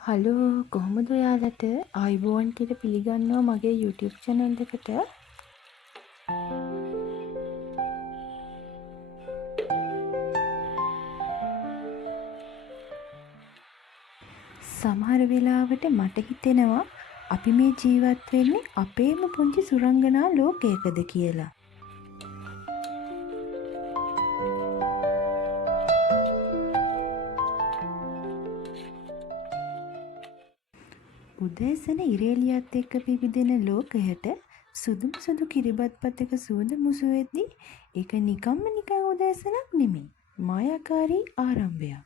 Hello කොහොමද ඔයාලට ආයිබෝන් කියලා පිළිගන්නවා මගේ YouTube channel එකට. සමහර වෙලාවට මට හිතෙනවා අපි මේ ජීවත් වෙන්නේ අපේම පුංචි සුරංගනා ලෝකයකද කියලා. උදෑසන ඉරේලියත් එක්ක පිබිදෙන ලෝකයට සුදු කිරිබත් පතක සුවඳ මුසු වෙද්දී ඒක නිකන් උදෑසනක් නෙමෙයි. මායාකාරී ආරම්භයක්.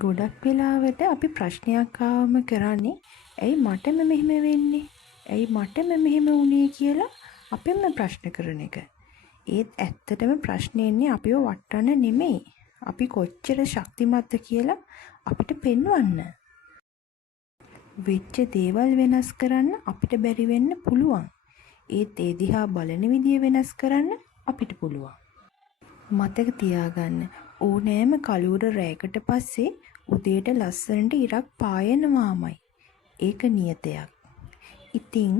ගොඩක් වෙලාවට අපි ප්‍රශ්නයක් ආවම කරන්නේ ඇයි මටම මෙහෙම වෙන්නේ? ඇයි මටම මෙහෙම වුනේ කියලා අපෙන්ම ප්‍රශ්න කරන එක. ඒත් ඇත්තටම ප්‍රශ්නේ ඉන්නේ අපිව වටන්න නෙමෙයි. අපි කොච්චර ශක්තිමත්ද කියලා අපිට පෙන්වන්න. වෙච්ච දේවල් වෙනස් කරන්න අපිට බැරි වෙන්න පුළුවන්. ඒත් ඒ දිහා බලන විදිය වෙනස් කරන්න අපිට පුළුවන්. මතක තියාගන්න ඕනෑම කළුවර රැයකට පස්සේ උදේට ලස්සනට ඉරක් පායනවාමයි. ඒක නියතයක්. ඉතින්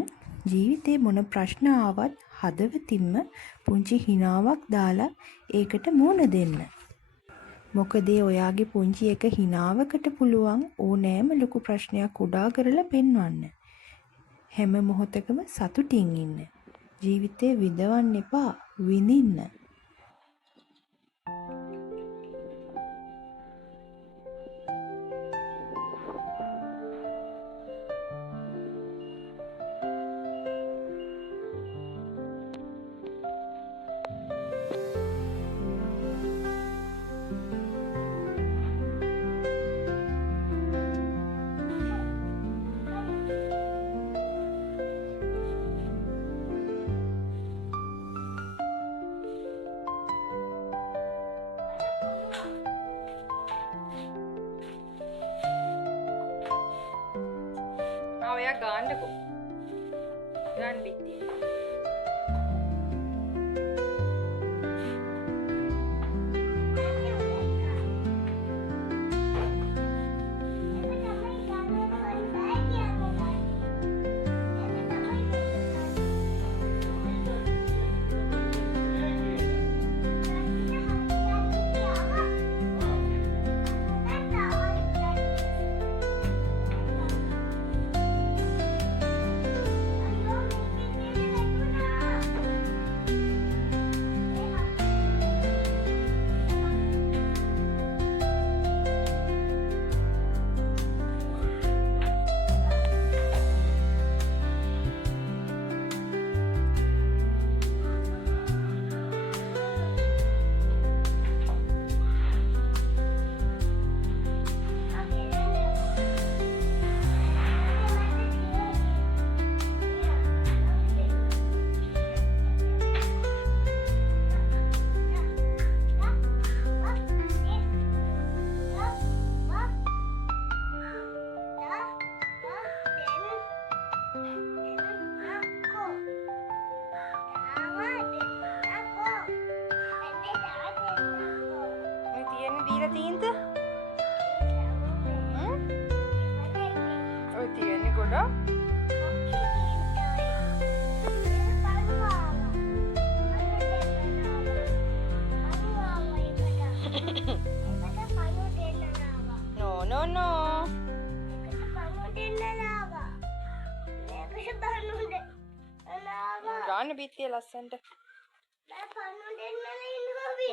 ජීවිතේ මොන ප්‍රශ්න ආවත් හදවතින්ම පුංචි හිනාවක් දාලා ඒකට මුහුණ දෙන්න. මොකද ඔයාගේ පුංචි එක හිනාවකට පුළුවන් ඕනෑම ලොකු ප්‍රශ්නයක් කුඩා කරලා පෙන්වන්න. හැම මොහොතකම සතුටින් ඉන්න. ජීවිතේ විඳවන්න එපා, විඳින්න. ඔයා ගාන්නකෝ. ගන්න බිත්තිය. දීලා තීන්ද? ඔය තියෙන්නේ ගොඩක්. No. ගාන්න බිත්තිය ලස්සනට.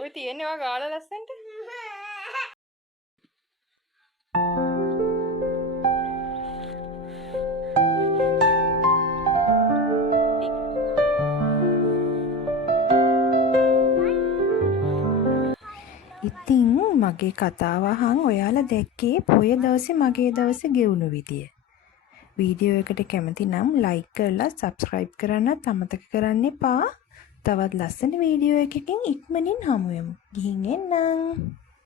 ඔය තියෙන්නේ වා ගාලා ලස්සනට. ඉතින් මගේ කතාව අහන් ඔයාලා දැක්කේ පොය දවසේ මගේ දවසේ ගෙවුණු විදිය. වීඩියෝ එකට කැමති නම් ලයික් කරලා සබ්ස්ක්‍රයිබ් කරන්නත් අමතක කරන්න එපා. තවත් ලස්සන වීඩියෝ එකකින් ඉක්මනින් හමු වෙමු. ගිහින් එන්නම්.